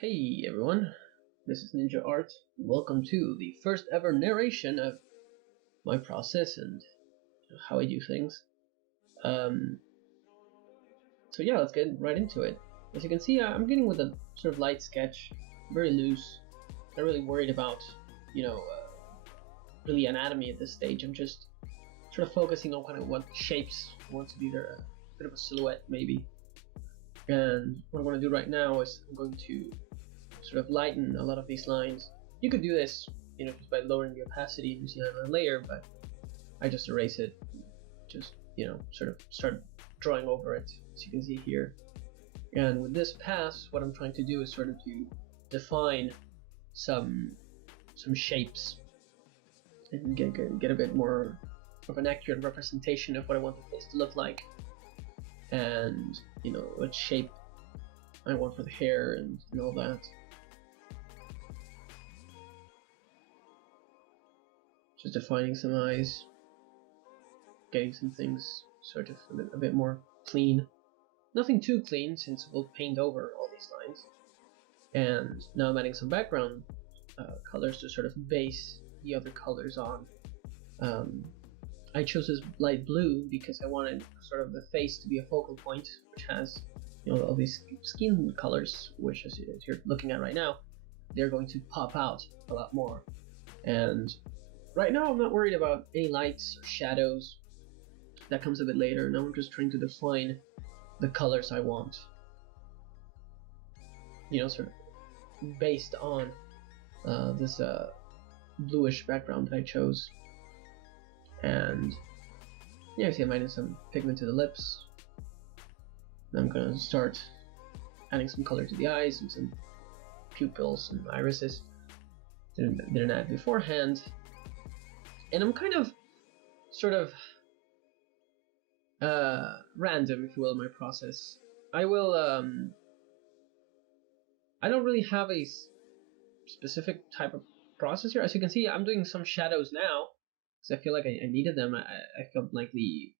Hey everyone, this is Ninja Art. Welcome to the first ever narration of my process and how I do things. Um, so yeah, let's get right into it. As you can see, I'm beginning with a sort of light sketch, very loose. Not really worried about, you know, really anatomy at this stage. I'm just sort of focusing on kind of what shapes I want to be there, a bit of a silhouette maybe. And what I'm going to do right now is I'm going to sort of lighten a lot of these lines. You could do this, just by lowering the opacity if you see on a layer, but I just erase it, just, sort of start drawing over it, as you can see here. And with this pass, what I'm trying to do is sort of to define some shapes and get a bit more of an accurate representation of what I want the face to look like, and what shape I want for the hair and all that. Just defining some eyes, getting some things sort of a bit more clean. Nothing too clean since we'll paint over all these lines. And now I'm adding some background colors to sort of base the other colors on. I chose this light blue because I wanted sort of the face to be a focal point, which has all these skin colors, which as you're looking at right now, they're going to pop out a lot more. And right now I'm not worried about any lights or shadows. That comes a bit later. Now I'm just trying to define the colors I want, sort of based on this bluish background that I chose. And yeah, see I'm adding some pigment to the lips. I'm gonna start adding some color to the eyes and some pupils and irises. Didn't add beforehand. And I'm kind of sort of random, if you will, in my process. I don't really have a specific type of process here. As you can see, I'm doing some shadows now because I feel like I needed them. I felt like the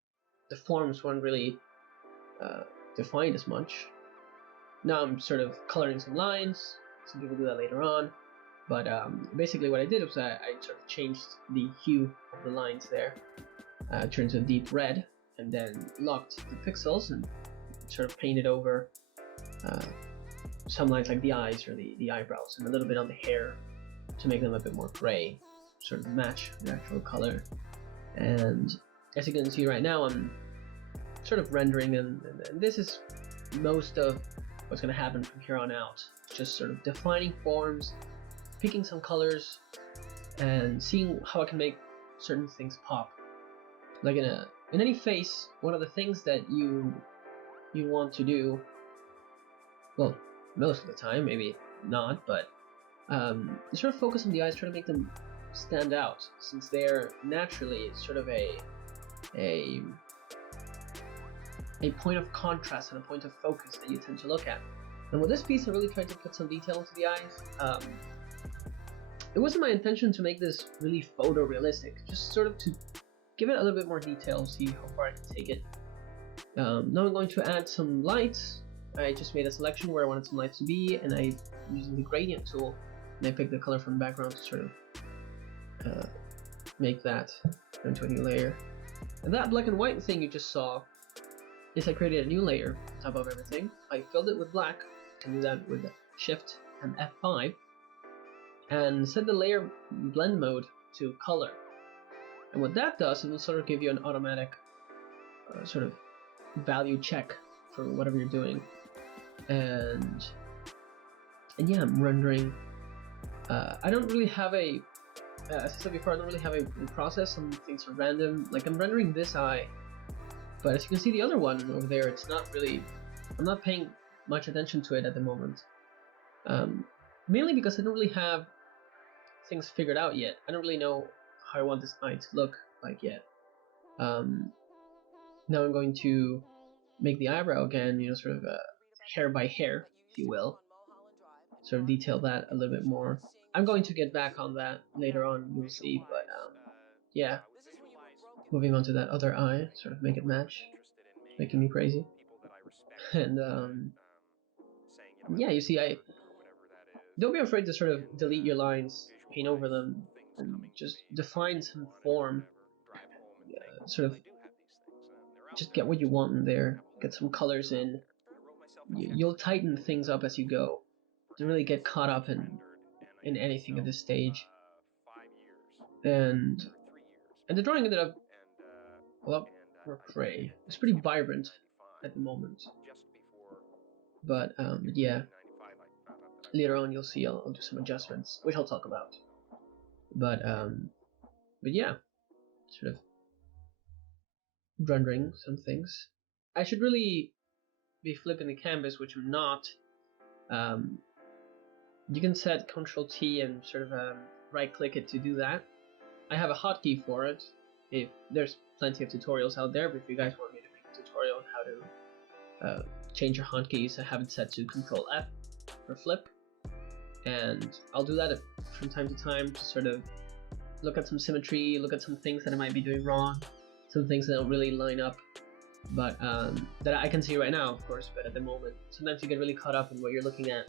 forms weren't really defined as much. Now I'm sort of coloring some lines. Some people do that later on. But basically what I did was I sort of changed the hue of the lines there, turned to a deep red, and then locked the pixels and sort of painted over some lines like the eyes or the eyebrows and a little bit on the hair to make them a bit more gray, sort of match the actual color. And as you can see right now, I'm sort of rendering them, and this is most of what's going to happen from here on out. Just sort of defining forms, picking some colors, and seeing how I can make certain things pop. Like in any face, one of the things that you want to do, well, most of the time, maybe not, but sort of focus on the eyes, try to make them stand out, since they're naturally sort of a point of contrast and a point of focus that you tend to look at. And with this piece, I really tried to put some detail into the eyes. It wasn't my intention to make this really photorealistic, just sort of to give it a little bit more detail, see how far I can take it. Now I'm going to add some lights. I just made a selection where I wanted some lights to be, and I, using the gradient tool, and I picked the color from the background to sort of make that into a new layer. And that black and white thing you just saw is I created a new layer on top of everything. I filled it with black. I can do that with Shift and F5. And set the layer blend mode to color. And what that does, it will sort of give you an automatic sort of value check for whatever you're doing. And yeah, I'm rendering. I don't really have a, as I said before, I don't really have a process. Some things are random. Like I'm rendering this eye, but as you can see the other one over there, it's not really, I'm not paying much attention to it at the moment. Mainly because I don't really have things figured out yet. I don't really know how I want this eye to look like yet. Now I'm going to make the eyebrow again, sort of hair by hair, if you will. Sort of detail that a little bit more. I'm going to get back on that later on, you'll see, but yeah. Moving on to that other eye, sort of make it match, making me crazy. And yeah, you see, don't be afraid to sort of delete your lines, paint over them, and just define some form. Sort of just get what you want in there, get some colors in. You'll tighten things up as you go. Don't really get caught up in anything at this stage. And the drawing ended up a lot more gray. It's pretty vibrant at the moment. But yeah, later on you'll see I'll do some adjustments, which I'll talk about. But yeah, sort of rendering some things. I should really be flipping the canvas, which I'm not. You can set Ctrl T and sort of right click it to do that. I have a hotkey for it. If there's plenty of tutorials out there, but if you guys want me to make a tutorial on how to change your hotkeys, I have it set to Ctrl F for flip, and I'll do that from time to time to sort of look at some symmetry, look at some things that I might be doing wrong, some things that don't really line up, but that I can see right now, of course, but at the moment, sometimes you get really caught up in what you're looking at.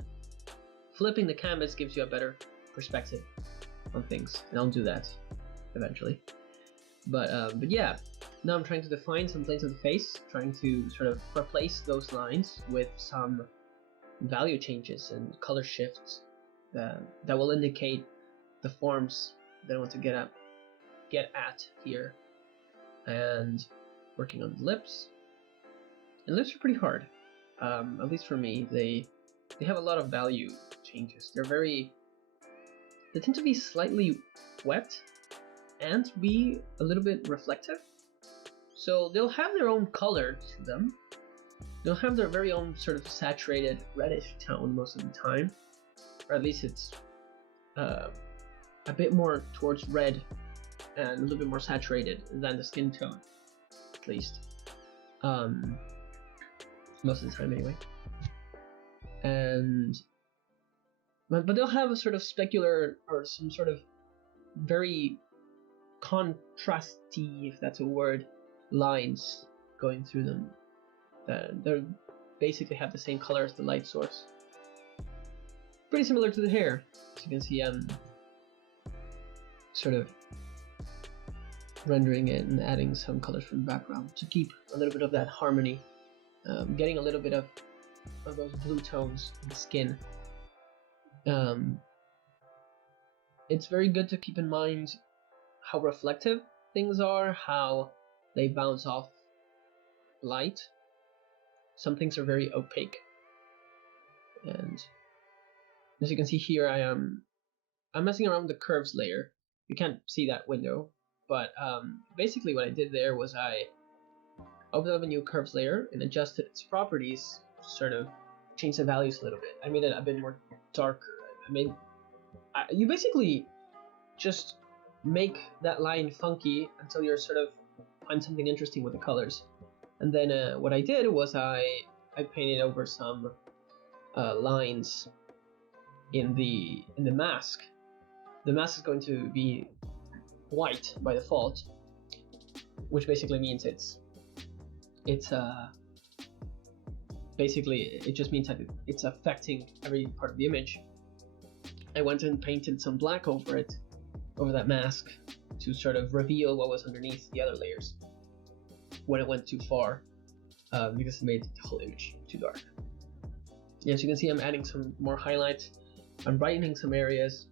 Flipping the canvas gives you a better perspective on things, and I'll do that eventually. But yeah, now I'm trying to define some things of the face, trying to sort of replace those lines with some value changes and color shifts that will indicate the forms that I want to get at here. And working on the lips. And lips are pretty hard, at least for me. They have a lot of value changes. They tend to be slightly wet and be a little bit reflective. So they'll have their own color to them. They'll have their very own sort of saturated reddish tone most of the time, or at least it's a bit more towards red and a little bit more saturated than the skin tone, at least. Most of the time anyway. And but they'll have a sort of specular or some sort of very contrasty, if that's a word, lines going through them. They basically have the same color as the light source. Pretty similar to the hair. As you can see, I'm sort of rendering it and adding some colors from the background to keep a little bit of that harmony, getting a little bit of those blue tones in the skin. It's very good to keep in mind how reflective things are, how they bounce off light. Some things are very opaque, and as you can see here, I'm messing around with the curves layer. You can't see that window, but basically what I did there was I opened up a new curves layer and adjusted its properties to sort of change the values a little bit. I made it a bit more darker. You basically just make that line funky until you're sort of find something interesting with the colors. And then what I did was I painted over some lines in the mask. The mask is going to be white by default, which basically means basically it just means that it's affecting every part of the image. I went and painted some black over that mask, to sort of reveal what was underneath the other layers when it went too far, because it made the whole image too dark. Yeah, as you can see, I'm adding some more highlights. I'm brightening some areas,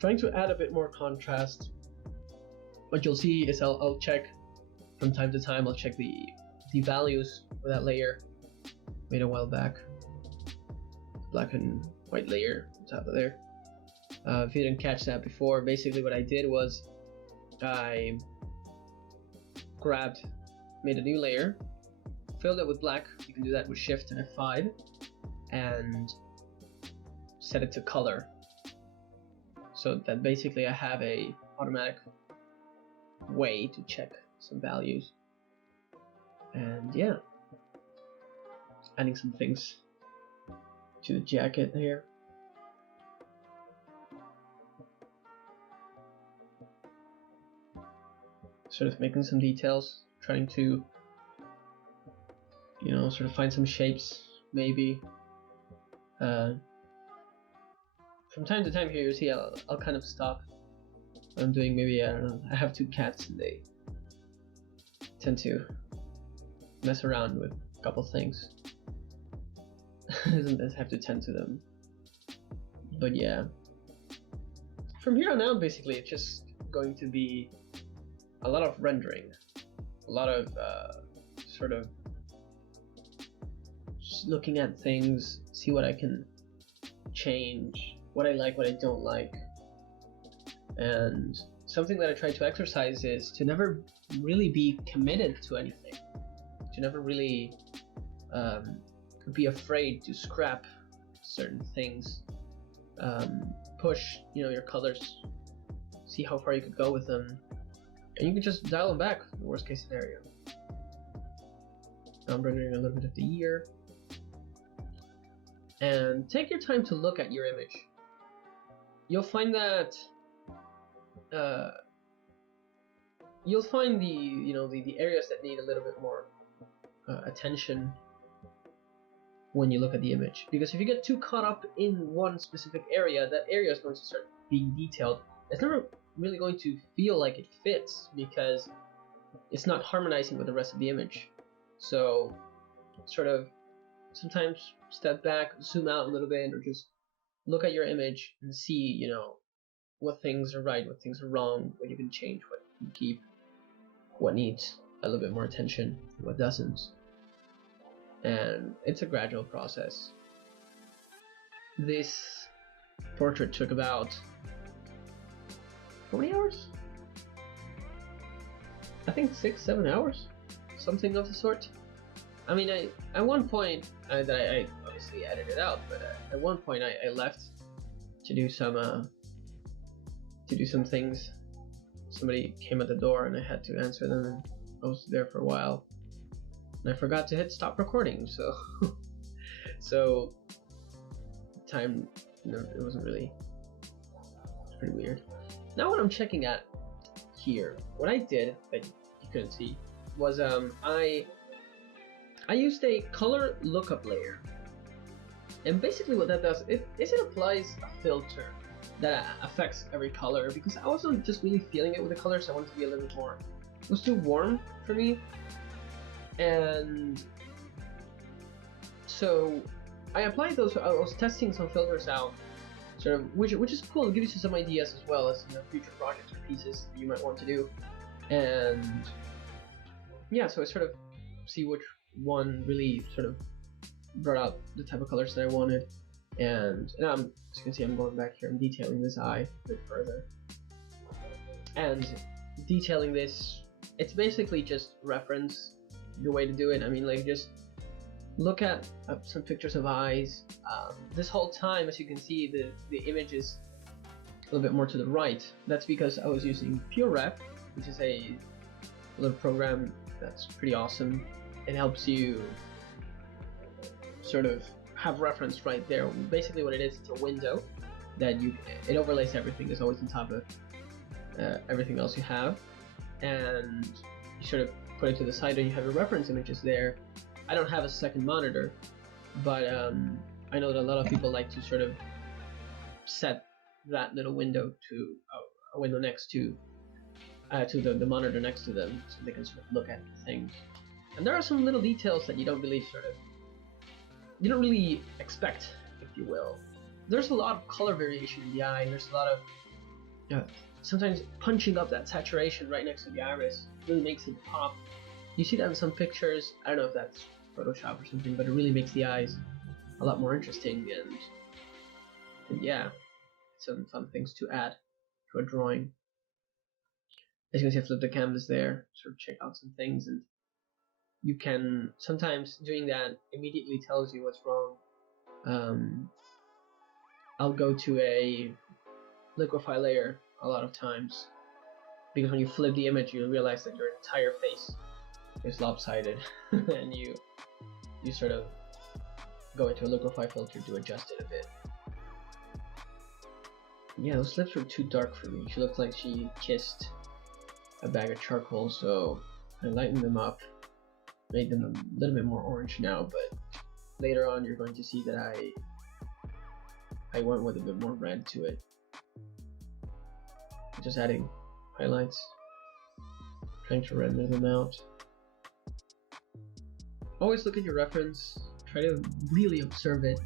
trying to add a bit more contrast. What you'll see is I'll check from time to time. I'll check the values for that layer made a while back. Black and white layer on top of there. If you didn't catch that before, basically what I did was I made a new layer, filled it with black. You can do that with Shift and F5, and set it to color, so that basically I have a automatic way to check some values. And yeah, adding some things to the jacket here. Sort of making some details, trying to, sort of find some shapes, maybe. from time to time here you see I'll kind of stop what I'm doing. Maybe, I don't know, I have 2 cats and they tend to mess around with a couple things. I have to tend to them. But yeah, from here on out basically it's just going to be a lot of rendering, a lot of sort of just looking at things, see what I can change, what I like, what I don't like. And something that I try to exercise is to never really be committed to anything, to never really be afraid to scrap certain things. Push, you know, your colors, see how far you could go with them, and you can just dial them back in the worst case scenario. I'm rendering a little bit of the ear, and take your time to look at your image. You'll find that you'll find the areas that need a little bit more attention when you look at the image, because if you get too caught up in one specific area, that area is going to start being detailed. It's never really going to feel like it fits because it's not harmonizing with the rest of the image. So sort of sometimes step back, zoom out a little bit, or just look at your image and see, you know, what things are right, what things are wrong, what you can change, what you can keep, what needs a little bit more attention, what doesn't. And it's a gradual process. This portrait took about, how many hours? I think 6-7 hours, something of the sort. I mean, at one point, I obviously edited out, but at one point I left to do some things. Somebody came at the door and I had to answer them, and I was there for a while. And I forgot to hit stop recording, so so time, you know, it wasn't really, it's pretty weird. Now what I'm checking at here, what I did that you couldn't see was I used a color lookup layer, and basically what that does is it applies a filter that affects every color, because I wasn't just really feeling it with the colors. I wanted to be a little bit more, it was too warm for me. And so I applied those. I was testing some filters out, sort of, which is cool. It gives you some ideas as well as, you know, future projects or pieces you might want to do. And yeah, so I sort of see which one really sort of brought out the type of colors that I wanted. And now, as you can see, I'm going back here and detailing this eye a bit further. And detailing this, it's basically just reference the way to do it. I mean, like, just look at some pictures of eyes. This whole time, as you can see, the image is a little bit more to the right. That's because I was using PureRep, which is a little program that's pretty awesome. It helps you sort of have reference right there. Basically what it is, it's a window that it overlays everything. It's always on top of everything else you have, and you sort of put it to the side and you have your reference images there. I don't have a second monitor, but I know that a lot of people like to sort of set that little window to a window next to the monitor next to them, so they can sort of look at things. And there are some little details that you don't really expect, if you will. There's a lot of color variation in the eye, and there's a lot of sometimes punching up that saturation right next to the iris really makes it pop. You see that in some pictures. I don't know if that's Photoshop or something, but it really makes the eyes a lot more interesting, and yeah, some fun things to add to a drawing. As you can see, I flipped the canvas there, sort of check out some things, and you can sometimes doing that immediately tells you what's wrong. I'll go to a liquify layer a lot of times, because when you flip the image, you realize that your entire face is lopsided, and you sort of go into a liquify filter to adjust it a bit. Yeah, those lips were too dark for me. She looked like she kissed a bag of charcoal, so I lightened them up, made them a little bit more orange now, but later on you're going to see that I went with a bit more red to it. Just adding highlights, trying to render them out. Always look at your reference, try to really observe it.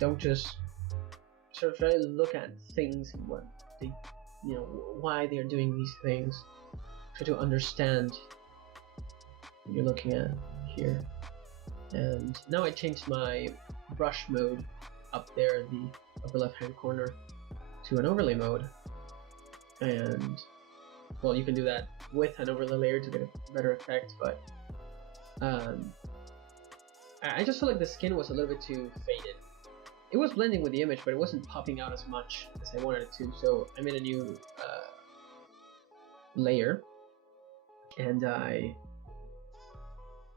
Don't just sort of try to look at things and what they, why they're doing these things. Try to understand what you're looking at here. And now I changed my brush mode up there in the upper left hand corner to an overlay mode. And well, you can do that with an overlay layer to get a better effect, but I just felt like the skin was a little bit too faded. It was blending with the image, but it wasn't popping out as much as I wanted it to, so I made a new layer, and I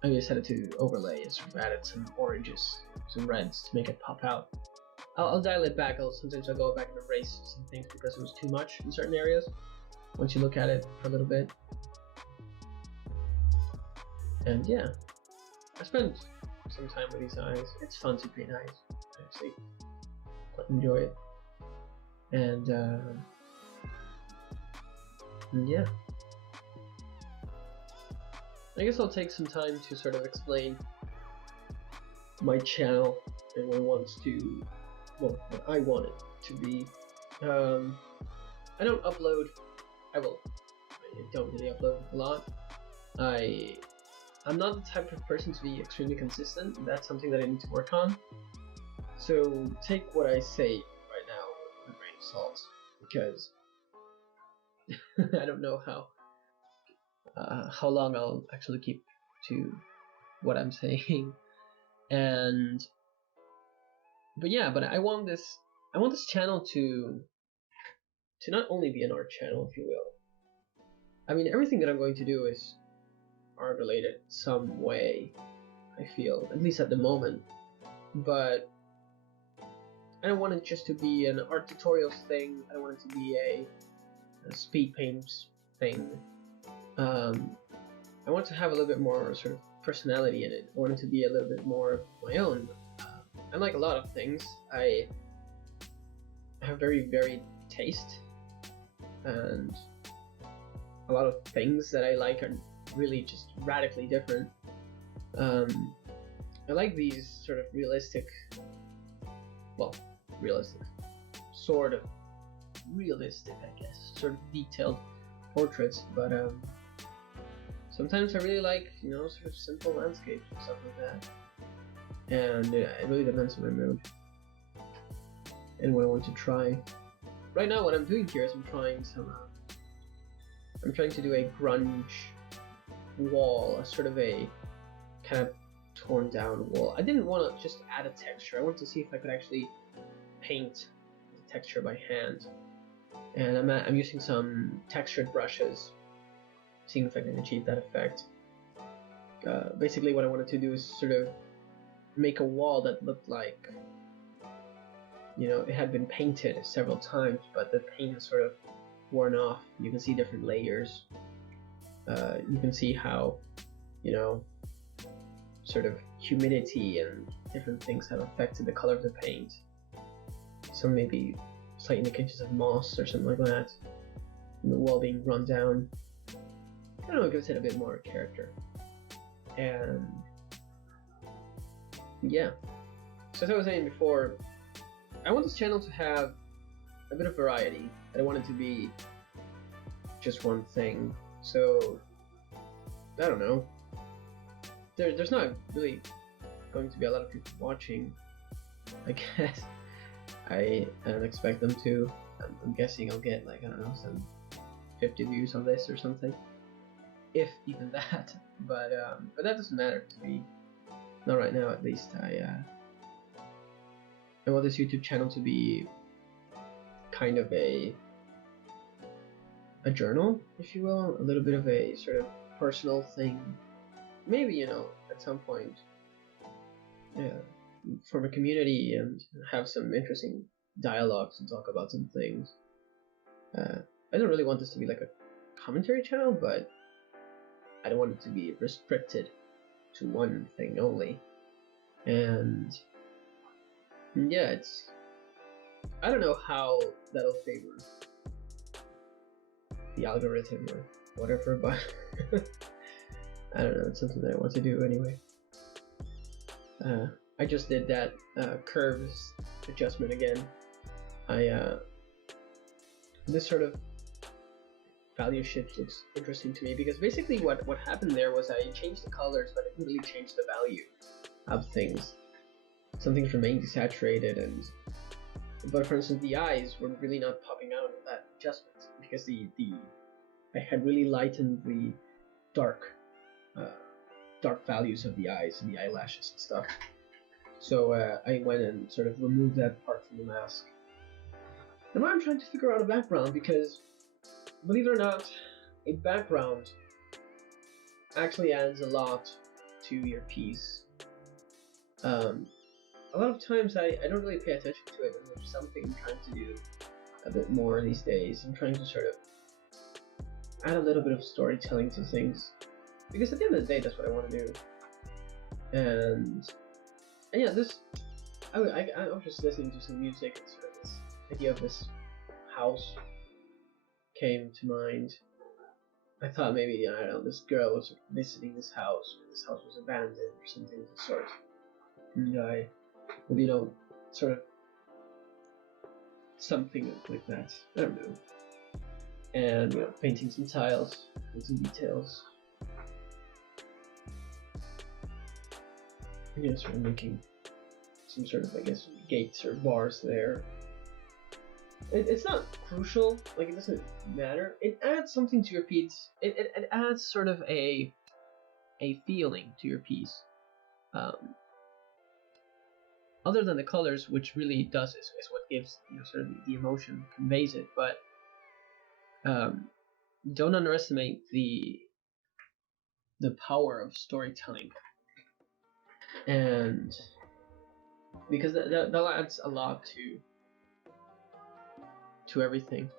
decided to overlay and sort of added some oranges, some reds to make it pop out. I'll dial it back. Sometimes I'll go back and erase some things because it was too much in certain areas once you look at it for a little bit. And yeah, I spent some time with these eyes. It's fun to paint eyes, actually. Quite enjoy it. And yeah, I guess I'll take some time to sort of explain my channel and what it wants to, well, what I want it to be. I don't upload. I don't really upload a lot. I'm not the type of person to be extremely consistent. That's something that I need to work on. So take what I say right now with a grain of salt, because I don't know how long I'll actually keep to what I'm saying. But I want this channel to not only be an art channel, if you will. I mean, everything that I'm going to do is art related some way, I feel, at least at the moment. But I don't want it just to be an art tutorials thing. I don't want it to be a speed paints thing. I want to have a little bit more sort of personality in it. I want it to be a little bit more my own. Unlike a lot of things, I have very varied taste, and a lot of things that I like are really just radically different. I like these sort of realistic, sort of realistic, I guess, sort of detailed portraits, but sometimes I really like, sort of simple landscapes and stuff like that. And it really depends on my mood and what I want to try. Right now, what I'm doing here is I'm trying to do a grunge wall, a sort of a kind of torn down wall. I didn't want to just add a texture. I wanted to see if I could actually paint the texture by hand. And I'm using some textured brushes, seeing if I can achieve that effect. Basically, what I wanted to do is sort of make a wall that looked like, it had been painted several times, but the paint is sort of worn off. You can see different layers. You can see how, sort of humidity and different things have affected the color of the paint. Some maybe slight indications of moss or something like that. And the wall being run down. I don't know, it gives it a bit more character. And yeah. So as I was saying before, I want this channel to have a bit of variety. I don't want it to be just one thing. So I don't know. There's not really going to be a lot of people watching, I guess. I don't expect them to. I'm guessing I'll get, like, I don't know, some 50 views on this or something, if even that. But that doesn't matter to me. Not right now, at least. I want this YouTube channel to be kind of a journal, if you will, a little bit of a sort of personal thing. Maybe, at some point, form a community and have some interesting dialogues and talk about some things. I don't really want this to be like a commentary channel, but I don't want it to be restricted to one thing only. And yeah, I don't know how that'll favor the algorithm or whatever, but I don't know, it's something that I want to do anyway. I just did that curves adjustment again. This sort of value shift looks interesting to me, because basically what happened there was I changed the colors, but it didn't really change the value of things. Some things remained desaturated, but for instance the eyes were really not popping out of that adjustment, because I had really lightened the dark values of the eyes and the eyelashes and stuff. So I went and sort of removed that part from the mask. And now I'm trying to figure out a background, because believe it or not, a background actually adds a lot to your piece. A lot of times I don't really pay attention to it, and there's something I'm trying to do a bit more these days. I'm trying to sort of add a little bit of storytelling to things, because at the end of the day, that's what I want to do. And yeah, I was just listening to some music, and sort of this idea of this house came to mind. I thought maybe, I don't know, this girl was visiting this house, or this house was abandoned, or something of the sort. And I would, you know, sort of something like that. I don't know. And, you know, painting some tiles and some details. And, you know, sort of making some sort of, I guess, gates or bars there. It's not crucial, like it doesn't matter. It adds something to your piece. It adds sort of a feeling to your piece. Other than the colors, which really does is what gives, you know, sort of the emotion, conveys it. But don't underestimate the power of storytelling, and because that adds a lot to everything.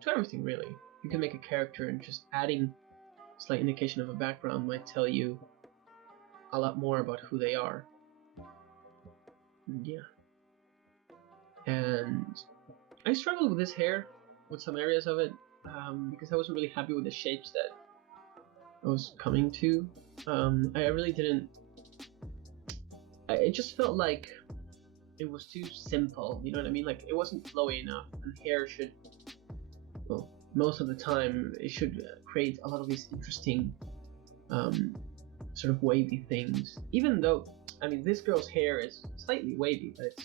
To everything, really. You can make a character, and just adding a slight indication of a background might tell you a lot more about who they are. Yeah. And I struggled with this hair, with some areas of it, because I wasn't really happy with the shapes that I was coming to. I really didn't. It just felt like it was too simple, you know what I mean? Like, it wasn't flowy enough, and hair should, well, most of the time, it should create a lot of these interesting, sort of wavy things. Even though, I mean, this girl's hair is slightly wavy, but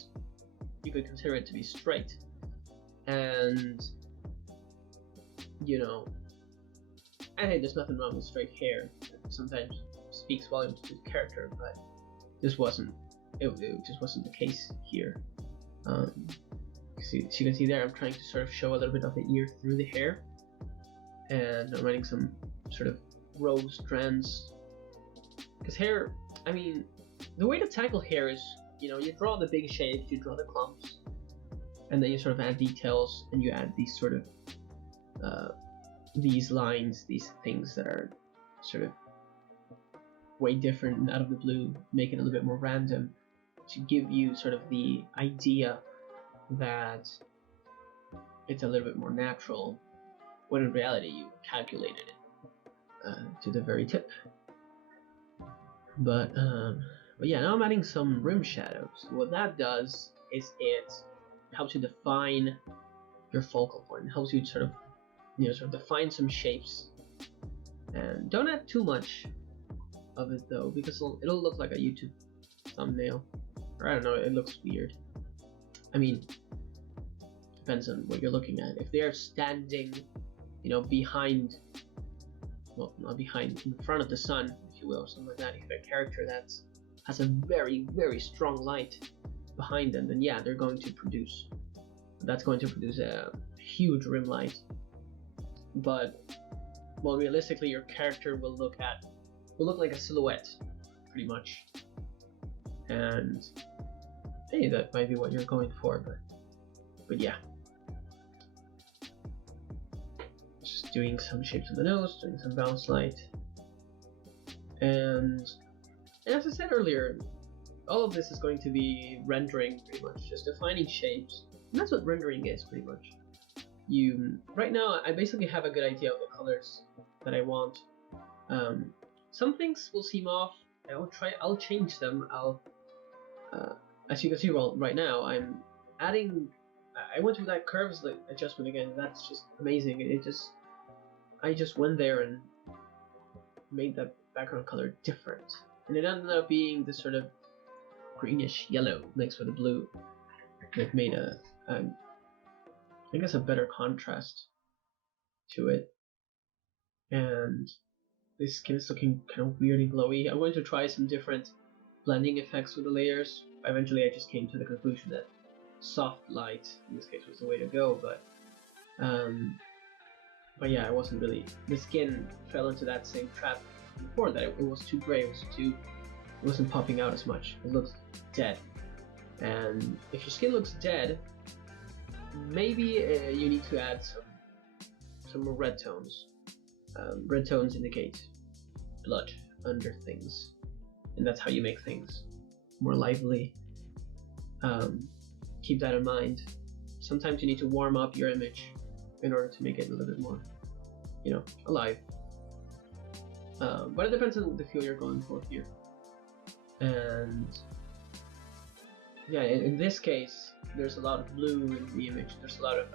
you could consider it to be straight. And, you know, hey, there's nothing wrong with straight hair. It sometimes speaks volumes to the character, but this wasn't. It just wasn't the case here. So you can see there, I'm trying to sort of show a little bit of the ear through the hair, and I'm writing some sort of rose strands. Because hair, I mean, the way to tackle hair is, you know, you draw the big shapes, you draw the clumps, and then you sort of add details, and you add these sort of these lines, these things that are sort of way different and out of the blue, make it a little bit more random, to give you sort of the idea that it's a little bit more natural, when in reality you calculated it to the very tip. But yeah, now I'm adding some rim shadows. What that does is it helps you define your focal point. It helps you sort of, you know, sort of define some shapes. And don't add too much of it though, because it'll look like a YouTube thumbnail, or I don't know, it looks weird. I mean, depends on what you're looking at. If they're standing, you know, behind, well, not behind, in front of the sun, if you will, something like that. If a character that has a very, very strong light behind them, then yeah, that's going to produce a huge rim light. But, well, realistically, your character will look like a silhouette, pretty much. And hey, that might be what you're going for, but yeah. Just doing some shapes on the nose, doing some bounce light. And as I said earlier, all of this is going to be rendering, pretty much just defining shapes, and that's what rendering is pretty much. Right now I basically have a good idea of the colors that I want. Some things will seem off. I'll change them. As you can see, well, right now I'm adding. I went with that curves adjustment again. That's just amazing. I just went there and made the background color different, and it ended up being this sort of greenish yellow mixed with a blue. It made I guess a better contrast to it, and this skin is looking kind of weird and glowy. I'm going to try some different blending effects with the layers. Eventually I just came to the conclusion that soft light in this case was the way to go, but yeah, I wasn't really, the skin fell into that same trap before, that it was too gray, it wasn't popping out as much, it looked dead. And if your skin looks dead, maybe you need to add some more red tones. Red tones indicate blood under things, and that's how you make things more lively. Keep that in mind. Sometimes you need to warm up your image in order to make it a little bit more, alive. But it depends on the feel you're going for here. And yeah, in this case, there's a lot of blue in the image. There's a lot of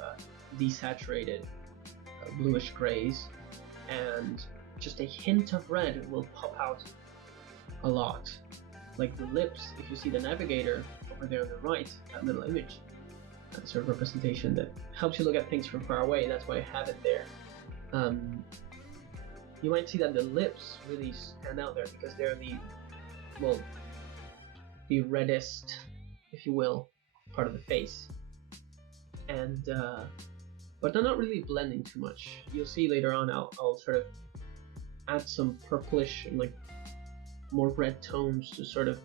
desaturated bluish grays, and just a hint of red will pop out a lot. Like the lips, if you see the navigator over there on the right, that little image, that sort of representation that helps you look at things from far away, that's why I have it there. You might see that the lips really stand out there because they're the reddest, if you will, part of the face. And but they're not really blending too much. You'll see later on I'll sort of add some purplish and like more red tones to sort of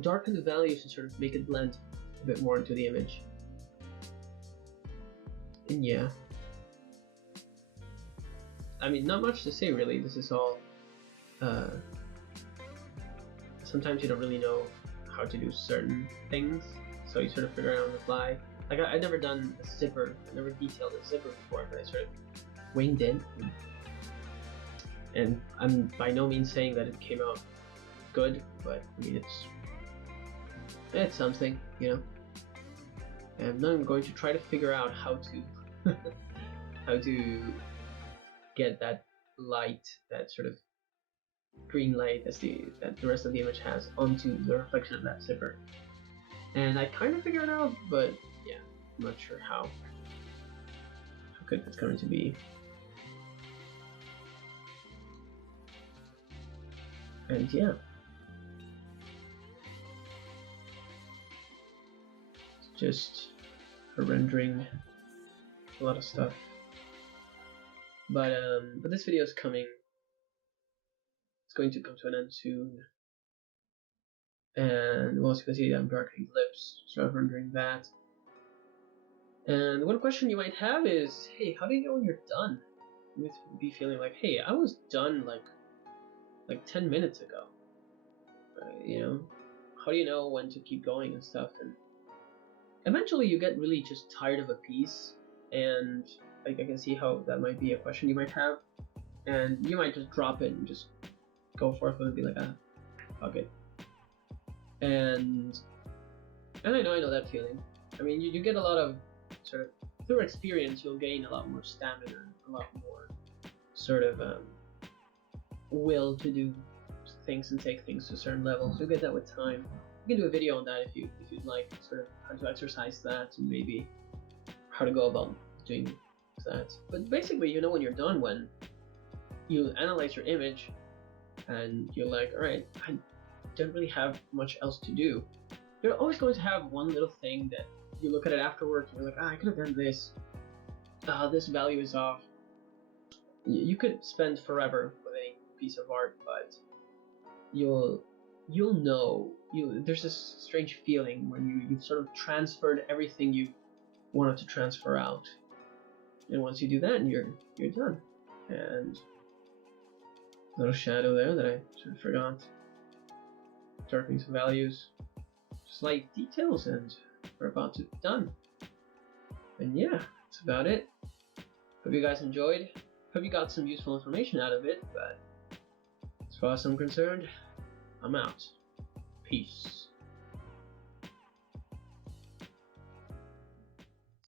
darken the values and sort of make it blend a bit more into the image. And yeah, I mean, not much to say really. This is all sometimes you don't really know how to do certain things, so you sort of figure it out on the fly. Like I've never done a zipper, I never detailed a zipper before, but I sort of winged it, and I'm by no means saying that it came out good, but I mean it's something, And now I'm going to try to figure out how to how to get that light, that sort of green light that the rest of the image has, onto the reflection of that zipper. And I kind of figured it out, but yeah, I'm not sure how good it's going to be. And yeah, it's just rendering a lot of stuff. But this video is coming. It's going to come to an end soon. And well, as you can see, I'm darkening lips, so I'm rendering that. And one question you might have is, hey, how do you know when you're done? You might be feeling like, hey, I was done like 10 minutes ago. How do you know when to keep going and stuff? And eventually you get really just tired of a piece, and like I can see how that might be a question you might have, and you might just drop it and just go forth and be like, fuck it. And I know that feeling. I mean, you get a lot of sort of, through experience, you'll gain a lot more stamina, a lot more sort of will to do things and take things to a certain level. So you'll get that with time. You can do a video on that if you'd like, sort of how to exercise that and maybe how to go about doing that. But basically, when you're done, when you analyze your image and you're like, alright, I don't really have much else to do. You're always going to have one little thing that you look at it afterwards and you're like, I could have done this. This value is off. You could spend forever with any piece of art, but you'll know. There's this strange feeling when you've sort of transferred everything you wanted to transfer out, and once you do that, you're done. And a little shadow there that I sort of forgot. Darkening some values. slight details, and we're about to be done. And yeah, that's about it. Hope you guys enjoyed. Hope you got some useful information out of it, but as far as I'm concerned, I'm out. Peace.